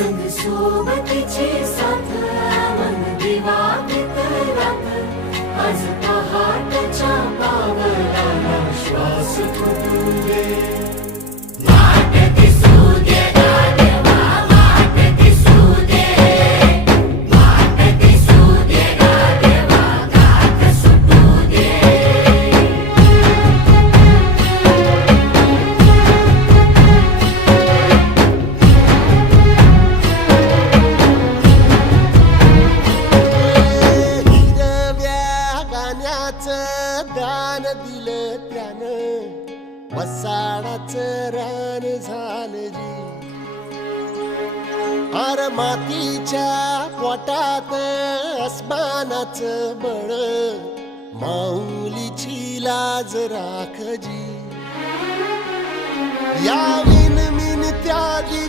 संग सोबतीची साथ मन दिवाळीत रात आज पहाटच्या पावलाला श्वास फुटू दे वाट दिसू दे गाढवा वाट दिसू दे वाट दिसू दे गाढवा गाठ सुटू दे दान दिलं त्यानं वसाडाचं रान झालं जी अर मातीच्या पोटात अस्मानाचं बळ माऊलीची लाज राख जी या विन मिन त्यागी